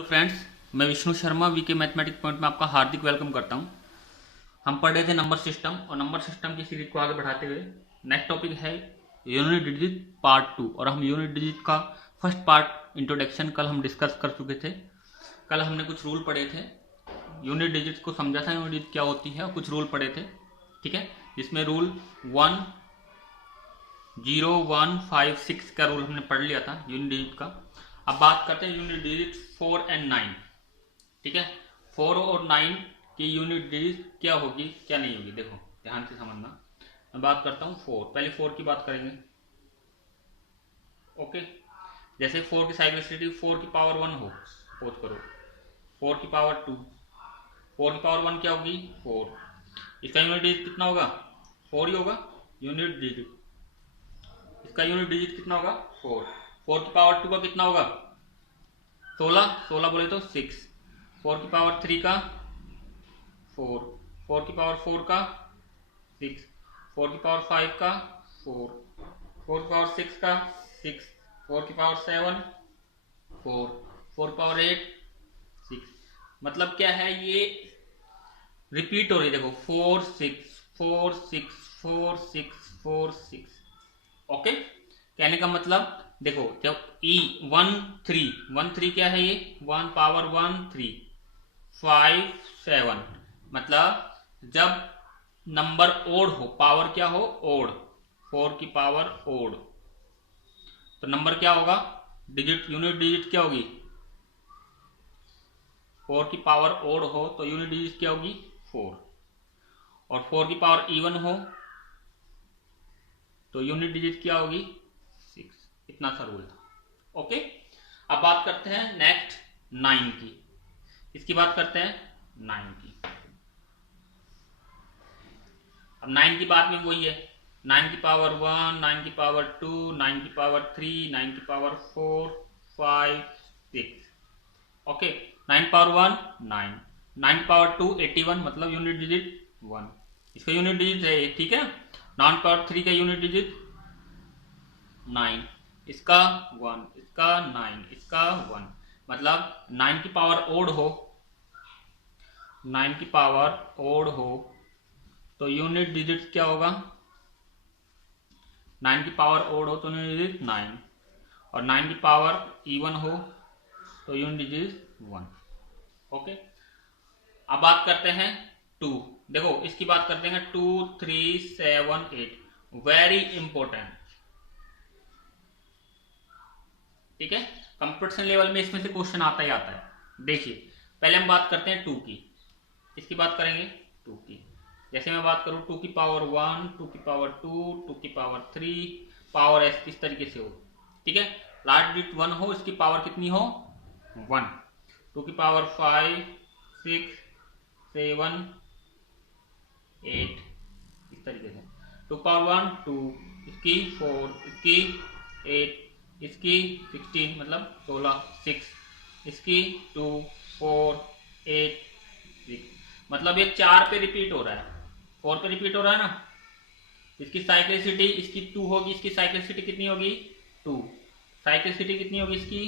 Hello friends, मैं Vishnu Sharma VK mathematics point में आपका हार्दिक वेलकम करता हूं। हम पढ़ रहे थे नंबर सिस्टम और नंबर सिस्टम की सीरीज को आगे बढ़ाते हुए नेक्स्ट टॉपिक है यूनिट डिजिट पार्ट 2 और हम यूनिट डिजिट का फर्स्ट पार्ट इंट्रोडक्शन कल हम डिस्कस कर चुके थे। कल हमने कुछ रूल पढ़े थे, यूनिट डिजिट को समझा था, यूनिट डिजिट क्या होती है और कुछ रूल पढ़े थे। ठीक है, जिसमें रूल 1, 0, 1, 5, 6 का रूल हमने पढ़ लिया था यूनिट डिजिट का। अब बात करते हैं यूनिट डिजिट 4 एंड 9। ठीक है, 4 और 9 की यूनिट डिजिट क्या होगी क्या नहीं होगी, देखो ध्यान से समझना। मैं बात करता हूँ 4, पहले 4 की बात करेंगे। ओके, जैसे 4 की साइक्लिसिटी 4 की पावर 1 हो, सपोज करो 4 की पावर 2, 4 की पावर 1 क्या होगी 4। इसका यूनिट डिजिट कितना होगा 4 ही होगा यूनिट डिजिट। इसका यूनिट डिजिट कितना होगा 4। 4 की पावर 2 का कितना होगा 16, 16 बोले तो 6। 4 की पावर 3 का 4, 4 की पावर 4 का 6, 4 की पावर 5 का 4, 4 की पावर 6 का 6, 4 की पावर 7 4, 4 की पावर 8 6। मतलब क्या है, ये रिपीट हो रही है। देखो 4 6 4 6 4 6 4 6। ओके, कहने का मतलब देखो जब ई 1 3 क्या है, ये 1 पावर 1 3 5 7, मतलब जब नंबर ओड हो, पावर क्या हो ओड, 4 की पावर ओड, तो नंबर क्या होगा डिजिट, यूनिट डिजिट क्या होगी 4 की पावर ओड हो तो यूनिट डिजिट क्या होगी 4। और 4 की पावर इवन हो तो यूनिट डिजिट क्या होगी 6। इतना सा रूल था। ओके, अब बात करते हैं नेक्स्ट 9 की। इसकी बात करते हैं 9 की। अब 9 की बात में वही है, 9 की पावर 1, 9 की पावर 2, 9 की पावर 3, 9 की पावर 4 5 6। ओके, 9 पावर 1 9, 9 पावर 2 81, मतलब यूनिट डिजिट 1। इसका यूनिट डिजिट है, ठीक है। 9 पावर 3 का यूनिट डिजिट 9, इसका 1, इसका 9, इसका 1, मतलब 9 की पावर ओड हो, 9 की पावर ओड हो तो यूनिट डिजिट क्या होगा 9 की पावर ओड हो तो यूनिट डिजिट 9, और 9 की पावर इवन हो तो यूनिट डिजिट 1। ओके, अब बात करते हैं 2। देखो इसकी बात करते हैं 2 3 7 8, वेरी इंपॉर्टेंट। ठीक है, कंपटीशन लेवल में इसमें से क्वेश्चन आता ही आता है। देखिए पहले हम बात करते हैं 2 की। इसकी बात करेंगे 2 की। जैसे मैं बात करूं 2 की पावर 1, 2 की पावर 2, 2 की पावर 3, पावर एस इस तरीके से हो। ठीक है, लास्ट डिजिट 1 हो, इसकी पावर कितनी हो 1। 2 की पावर 5 6 7 8 इस तरीके से। 2 पावर 1 2, इसकी 4, इसकी 8, इसकी 16, मतलब 16 6, इसकी 2 4 8 6, मतलब ये 4 पे रिपीट हो रहा है, 4 पे रिपीट हो रहा है ना। इसकी साइक्लिसिटी इसकी 2 होगी, इसकी साइक्लिसिटी कितनी होगी 2। साइक्लिसिटी कितनी होगी इसकी,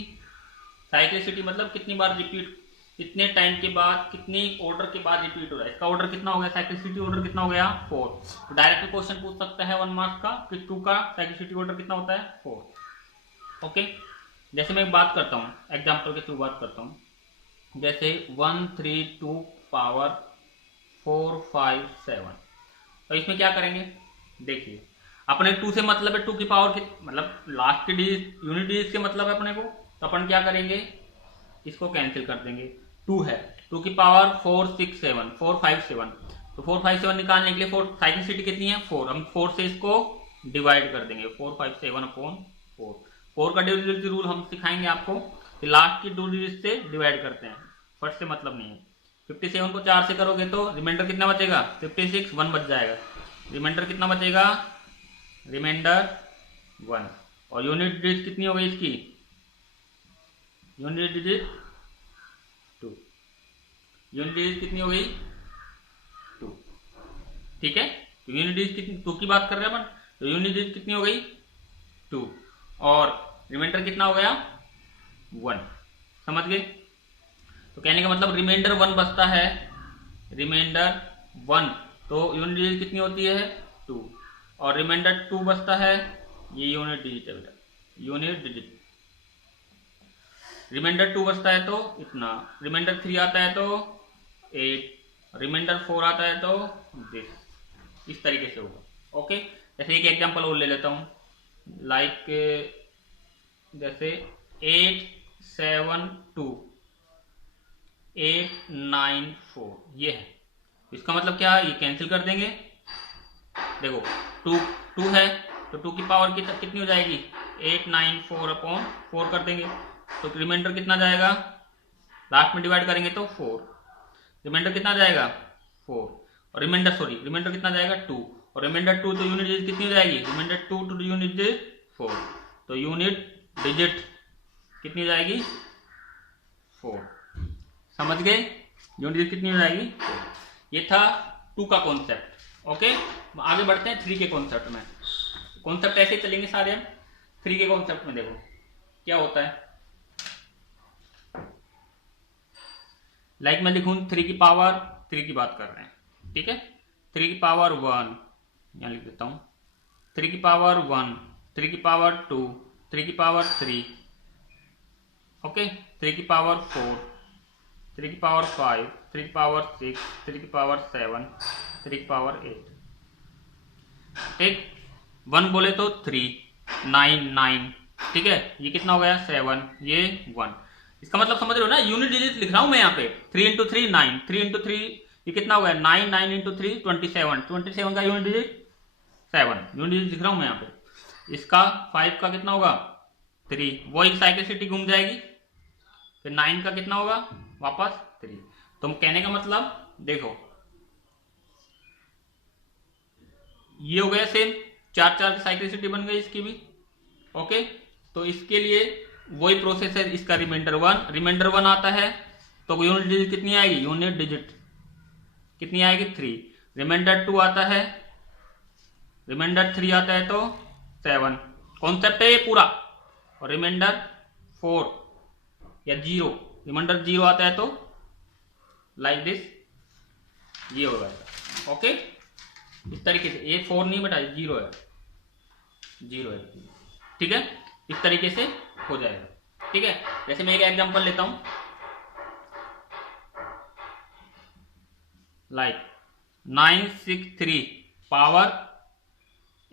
साइक्लिसिटी मतलब कितनी बार रिपीट, कितने टाइम के बाद, कितनी ऑर्डर के बाद रिपीट हो रहा है। इसका ऑर्डर कितना हो गया, साइक्लिसिटी ऑर्डर कितना हो गया 4। तो डायरेक्ट क्वेश्चन पूछ सकता है 1 मार्क्स का कि 2 का साइक्लिसिटी ऑर्डर कितना होता है 4। ओके, जैसे मैं बात करता हूँ एग्जाम्पल के थ्रू बात करता हूँ, जैसे 1 3 2 पावर 4 5 7। तो इसमें क्या करेंगे, देखिए अपने 2 से मतलब है 2 की पावर की, मतलब लास्ट की डिजिट यूनिट डिजिट से मतलब है अपने को, तो अपन क्या करेंगे इसको कैंसिल कर देंगे। 2 है, 2 की पावर 4 6 7 4 5 7, तो 4 5 7 निकालने के लिए 4 साइक्लिसिटी कितनी है 4, हम 4 से इसको डिवाइड कर देंगे 4 5 7 अपॉन 4। 4 का डिविजिबिलिटी रूल हम सिखाएंगे आपको कि लास्ट की 2 डिजिट से डिवाइड करते हैं, फर्स्ट से मतलब नहीं है। 57 को 4 से करोगे तो रिमाइंडर कितना बचेगा 56, 1 बच जाएगा, रिमाइंडर कितना बचेगा रिमाइंडर 1। और यूनिट डिजिट कितनी हो गई इसकी, यूनिट डिजिट 2, यूनिट डिजिट कितनी हो गई 2। ठीक है, तो यूनिट डिजिट कितनी 2 की बात कर रहे हैं अपन, तो यूनिट डिजिट कितनी हो गई 2 और रिमाइंडर कितना हो गया 1। समझ गए। तो कहने का मतलब रिमाइंडर 1 बचता है, रिमाइंडर 1, तो यूनिट डिजिट कितनी होती है 2, और रिमाइंडर 2 बचता है, ये यूनिट डिजिट है बेटा, यूनिट डिजिट। रिमाइंडर 2 बचता है तो इतना, रिमाइंडर 3 आता है तो 8, रिमाइंडर 4 आता है तो दिस, इस तरीके से होगा। ओके, जैसे एक एग्जांपल और ले लेता हूं, लाइक जैसे 8 7 2 8 9 4, ये है। इसका मतलब क्या है, ये कैंसिल कर देंगे। देखो 2 है तो 2 की पावर कितनी हो जाएगी, 8 9 4 अपॉन 4 कर देंगे, तो रिमाइंडर कितना जाएगा, लास्ट में डिवाइड करेंगे तो 4, रिमाइंडर कितना जाएगा 4, और रिमाइंडर कितना जाएगा 2, और रिमाइंडर 2 तो यूनिट डिजिट कितनी हो जाएगी, रिमाइंडर 2 टू यूनिट डिजिट 4, तो यूनिट डिजिट कितनी जाएगी 4। समझ गए, यूनिट डिजिट कितनी हो जाएगी 4। ये था 2 का कॉन्सेप्ट। ओके, आगे बढ़ते हैं 3 के कॉन्सेप्ट में। कॉन्सेप्ट ऐसे चलेंगे सारे हम। 3 के कॉन्सेप्ट में देखो क्या होता है, लाइक मैं लिखूं 3 की पावर 3 की बात कर रहे हैं, ठीक है, 3 की पावर 1, यहां लिख देता हूं 3 की पावर 1, 3 की पावर 2, 3 की पावर 3, ओके, 3 की पावर 4, 3 की पावर 5, 3 की पावर 6, 3 की पावर 7, 3 की पावर 8, ठीक। 1 बोले तो 3, 9 9, ठीक है, ये कितना हो गया 7, ये 1। इसका मतलब समझ रहे हो ना, यूनिट डिजिट लिख रहा हूं मैं यहाँ पे, 3 इंटू 3 9, 3 इंटू 3 ये कितना हो गया 9, 9 इंटू 3 27, 27 का यूनिट डिजिट 7, यूनिट डिजिट लिख रहा हूं मैं यहाँ पे। इसका 5 का कितना होगा 3, वो एक साइक्लिसिटी घूम जाएगी, फिर 9 का कितना होगा वापस 3। तो कहने का मतलब देखो ये हो गया सेम, 4 4 की साइक्लिसिटी बन गई इसकी भी। ओके, तो इसके लिए वही प्रोसेस है, इसका रिमाइंडर 1 आता है तो यूनिट डिजिट कितनी आएगी, यूनिट डिजिट कितनी आएगी 3, रिमाइंडर 2 आता है, रिमाइंडर 3 आता है तो 7, कॉन्सेप्ट है ये पूरा, और रिमाइंडर 4 या 0, रिमाइंडर 0 आता है तो लाइक दिस, ये होगा। ओके, इस तरीके से, ये 4 नहीं बेटा 0 है, 0 है, ठीक है, इस तरीके से हो जाएगा। ठीक है, जैसे मैं एक एग्जांपल लेता हूं, लाइक 963 पावर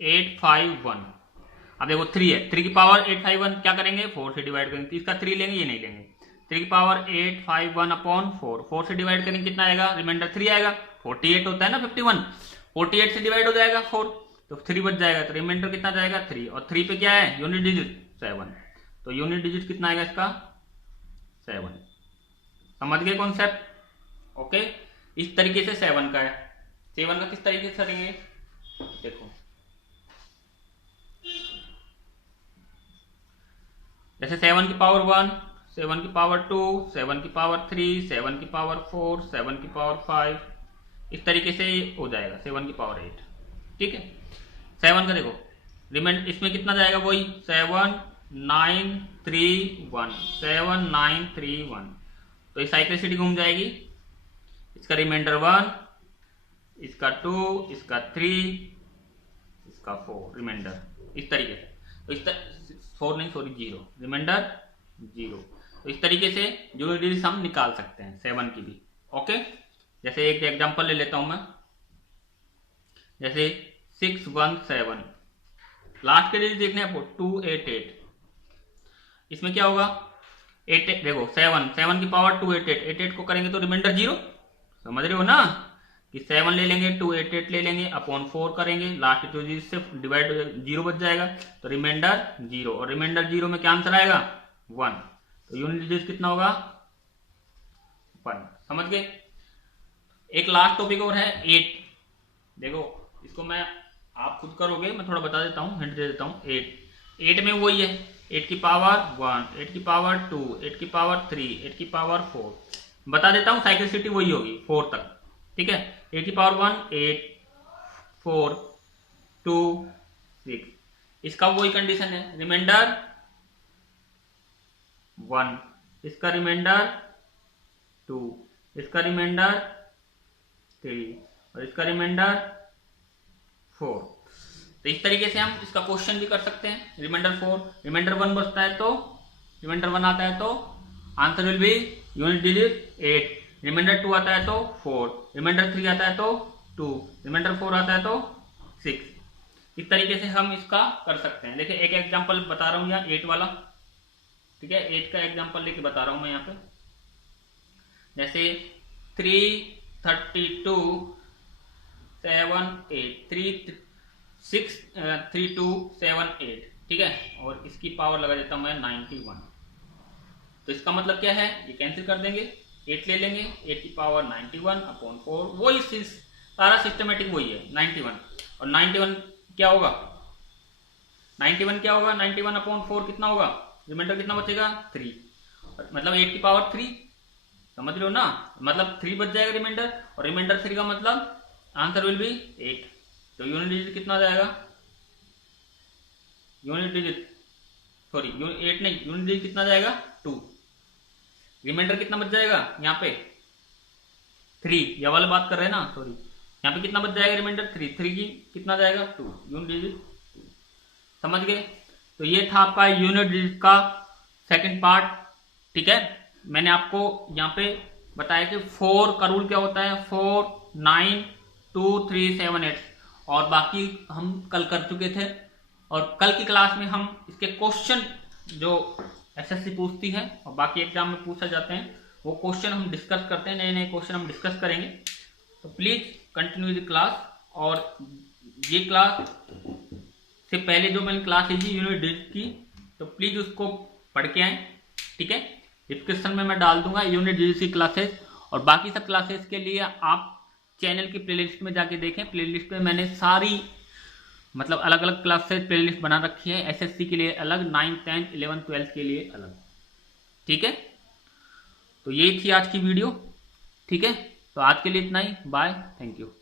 851। अब देखो 3 है, 3 की पावर 851 क्या करेंगे 4 से डिवाइड करेंगे, इसका 3 लेंगे, ये नहीं लेंगे, 3 की पावर 851 अपॉन 4 से डिवाइड करेंगे कितना आएगा, रिमाइंडर 3 आएगा, 48 होता है ना 51, 48 से डिवाइड हो जाएगा 4, तो 3 बच जाएगा, तो रिमाइंडर कितना जाएगा 3, और 3 पे क्या है यूनिट डिजिट 7, तो यूनिट डिजिट कितना आएगा इसका 7। समझ गए कॉन्सेप्ट। ओके, इस तरीके से 7 का है। 7 का किस तरीके से करेंगे, देखो जैसे 7 की पावर 1, 7 की पावर 2, 7 की पावर 3, 7 की पावर 4, 7 की पावर 5, इस तरीके से हो जाएगा 7 की पावर 8। ठीक है, 7 का देखो रिमाइंड इसमें कितना जाएगा, वही 7 9 3 1, 7 9 3 1, तो इस साइक्लिसिटी घूम जाएगी, इसका रिमाइंडर 1, इसका 2, इसका 3, इसका 4, रिमाइंडर इस तरीके से, तो इस 4 नहीं सॉरी 0, रिमाइंडर 0, तो इस तरीके से जो डिजिट हम निकाल सकते हैं 7 की भी। ओके, जैसे एक एग्जांपल ले लेता हूं मैं, जैसे 617, लास्ट के डिजिट देखने आपको 288, इसमें क्या होगा 88, देखो 7 की पावर 288, 88 को करेंगे तो रिमाइंडर 0, समझ रहे हो ना, कि 7 ले लेंगे 288 ले लेंगे अपॉन 4 करेंगे, लास्ट जो डिजिट से डिवाइड 0 बच जाएगा, तो रिमाइंडर 0, और रिमाइंडर 0 में क्या आंसर आएगा 1, तो यूनिट डिजिट कितना होगा 1। समझ गए। एक लास्ट टॉपिक और है 8, देखो इसको मैं आप खुद करोगे, मैं थोड़ा बता देता हूँ, हिंट दे देता हूँ। 8 में वही है, 8 की पावर 1, 8 की पावर 2, 8 की पावर 3, 8 की पावर 4, बता देता हूँ साइक्लिसिटी वही होगी 4 तक। ठीक है, 8 की पावर 1 8, 4 2 6, इसका वही कंडीशन है, रिमाइंडर 1, इसका रिमाइंडर 2, इसका रिमाइंडर 3 और इसका रिमाइंडर 4। तो इस तरीके से हम इसका क्वेश्चन भी कर सकते हैं। रिमाइंडर 4, रिमाइंडर 1 बचता है तो रिमाइंडर 1 आता है तो answer will be unit digit 8, remainder 2 आता है तो 4, रिमाइंडर 3 आता है तो 2, रिमाइंडर 4 आता है तो 6। इस तरीके से हम इसका कर सकते हैं। देखिए एक एग्जांपल बता रहा हूं यहाँ 8 वाला, ठीक है, 8 का एग्जांपल लेके बता रहा हूं मैं यहाँ पे। जैसे 3, 32, 7, 8, 3, 6, 3, 2, 7, 8, ठीक है, और इसकी पावर लगा देता हूं मैं 91। तो इसका मतलब क्या है, ये कैंसिल कर देंगे, 8 ले लेंगे, 8 की पावर 91/4, वही सारा सिस्टमेटिक वही है 91। और 91 क्या होगा, 91 क्या होगा, 91/4 कितना होगा, रिमाइंडर कितना बचेगा 3, मतलब 8 की पावर 3, समझ लो ना, मतलब 3 बच जाएगा रिमाइंडर, और रिमाइंडर 3 का मतलब आंसर विल बी 8। तो यूनिट डिजिट कितना जाएगा, यूनिट डिजिट सॉरी 8 नहीं, यूनिट डिजिट कितना जाएगा 2, रिमाइंडर कितना बच जाएगा यहाँ पे 3, ये वाला बात कर रहे हैं ना, सॉरी यहाँ पे कितना बच जाएगा रिमाइंडर 3 की कितना जाएगा 2, यूनिट डिजिट 2। समझ गए। तो ये था आपका यूनिट डिजिट का सेकंड पार्ट, ठीक है। मैंने आपको यहाँ पे बताया कि 4 का रूल क्या होता है, 4, 9, 2, 3, 7, 8, और बाकी हम कल कर चुके थे। और कल की क्लास में हम इसके क्वेश्चन जो एसएससी पूछती है और बाकी एग्जाम में पूछा जाते हैं वो क्वेश्चन हम डिस्कस करते हैं, नए नए क्वेश्चन हम डिस्कस करेंगे। तो प्लीज कंटिन्यू द क्लास। और ये क्लास से पहले जो मैंने क्लास ली थी यूनिट डिजिट की, तो प्लीज उसको पढ़ के आए, ठीक है। डिस्क्रिप्शन में मैं डाल दूंगा यूनिट डिजिट की क्लासेस, और बाकी सब क्लासेस के लिए आप चैनल की प्लेलिस्ट में जाके देखें। प्लेलिस्ट में मैंने सारी मतलब अलग अलग क्लासेस प्लेलिस्ट बना रखी है, एसएससी के लिए अलग, 9, 10, 11, 12 के लिए अलग, ठीक है। तो यही थी आज की वीडियो, ठीक है। तो आज के लिए इतना ही, बाय, थैंक यू।